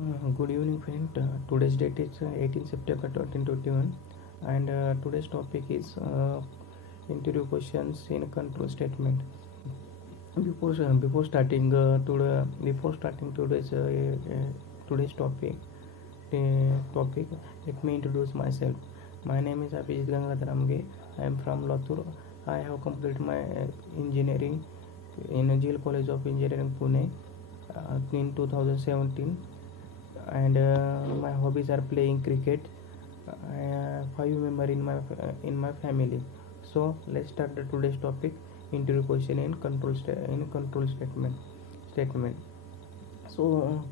Good evening, friend. Today's date is 18 September 2021, and today's topic is interview questions in control statement. Before starting today's topic, let me introduce myself. My name is Abhijit Gangadhar Amge. I am from Latur. I have completed my engineering in GL College of Engineering Pune in 2017, and my hobbies are playing cricket. I have 5 members in my family. So let's start the today's topic: interview question in control statement. So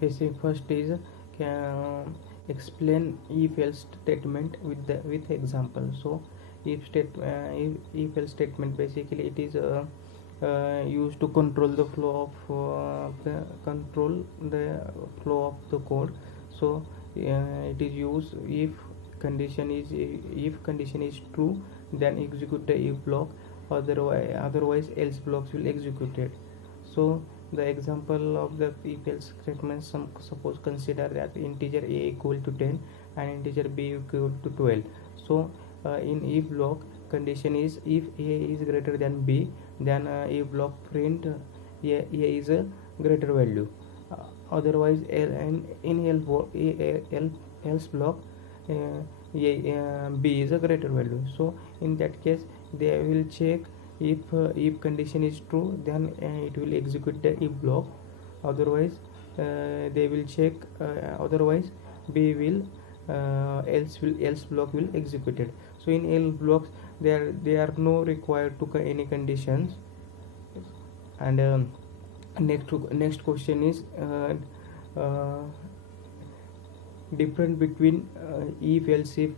basic first is can explain if else statement with example. So if else statement, basically it is used to control the flow of the code. So it is used if condition is true, then execute the if block, otherwise else blocks will execute it. So the example of the if else statement, suppose consider that integer a equal to 10 and integer b equal to 12. So in if block, condition is if a is greater than b, then if block print a is a greater value. Otherwise in else block, b is a greater value. So in that case they will check if condition is true, then it will execute the if block. Otherwise they will check, otherwise b will else block will executed. So in else blocks there are no required to any conditions. And next question is difference between if else if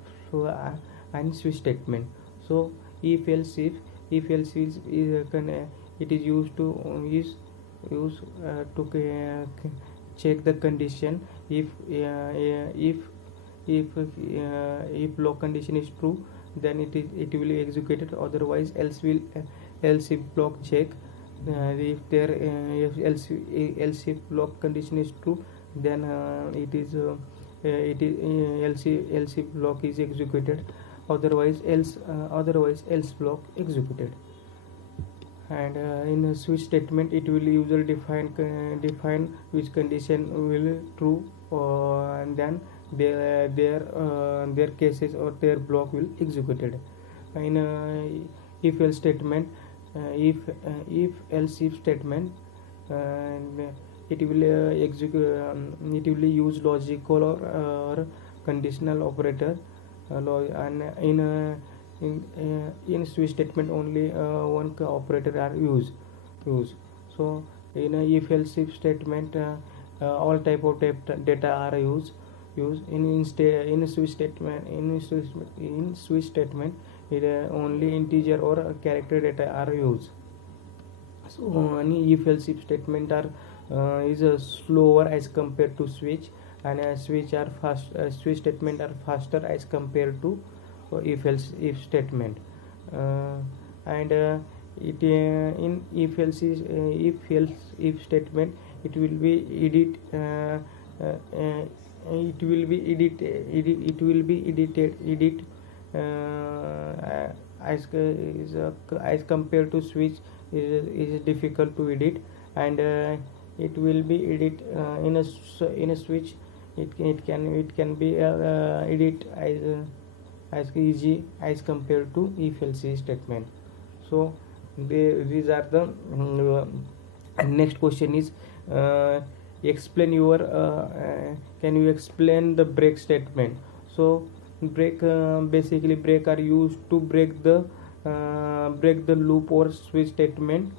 and switch statement. So if else if it is used to check the condition. If block condition is true, then it will be executed. Otherwise else if block check, if else if block condition is true, then else if block is executed. Otherwise else block executed. And in a switch statement, it will usually define which condition will true, and then their cases or their block will executed. In if else statement, if else if statement, and it will it will use logical or conditional operator, and in switch statement only one operator are used. So in a if else if statement, all type of data are used in switch statement. In switch statement, it only integer or character data are used. So any if else if statement are is slower as compared to switch, and switch statement are faster as compared to if else if statement. And it in if else statement, it will be edit as compared to switch is difficult to edit. And it will be edit in a switch. It can be edit as easy as compared to if else statement. So these are the next question is explain your can you explain the break statement. So break, basically break are used to break the loop or switch statement.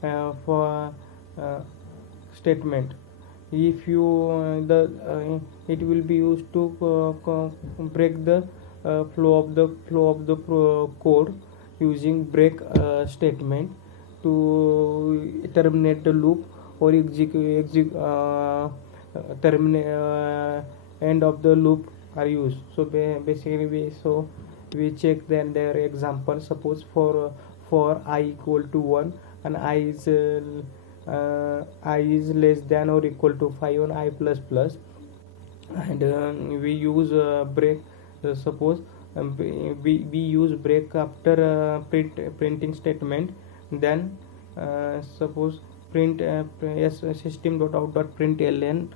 For statement, if you it will be used to break the flow of the code using break statement to terminate the loop or terminate end of the loop are used. So basically we check then their example. Suppose for I equal to 1 and I is I is less than or equal to 5 on I plus plus, and we use break. Suppose we use break after printing statement. Then suppose print yes, system dot out dot println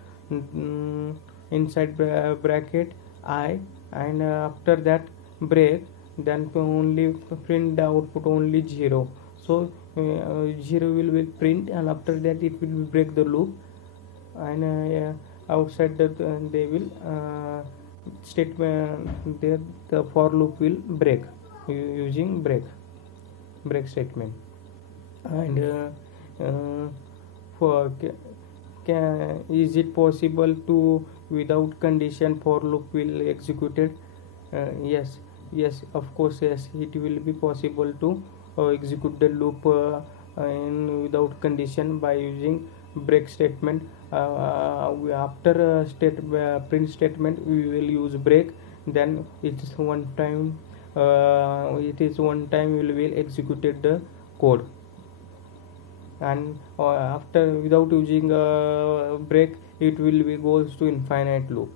inside bracket I, and after that break, then only print the output only 0. So 0 will be print, and after that it will break the loop, and outside that they will statement there the for loop will break using break statement. And for is it possible to without condition for loop will executed? Yes, of course, yes, it will be possible to execute the loop in without condition by using break statement. After print statement we will use break, then it is one time we will executed the code, and after without using break it will be goes to infinite loop.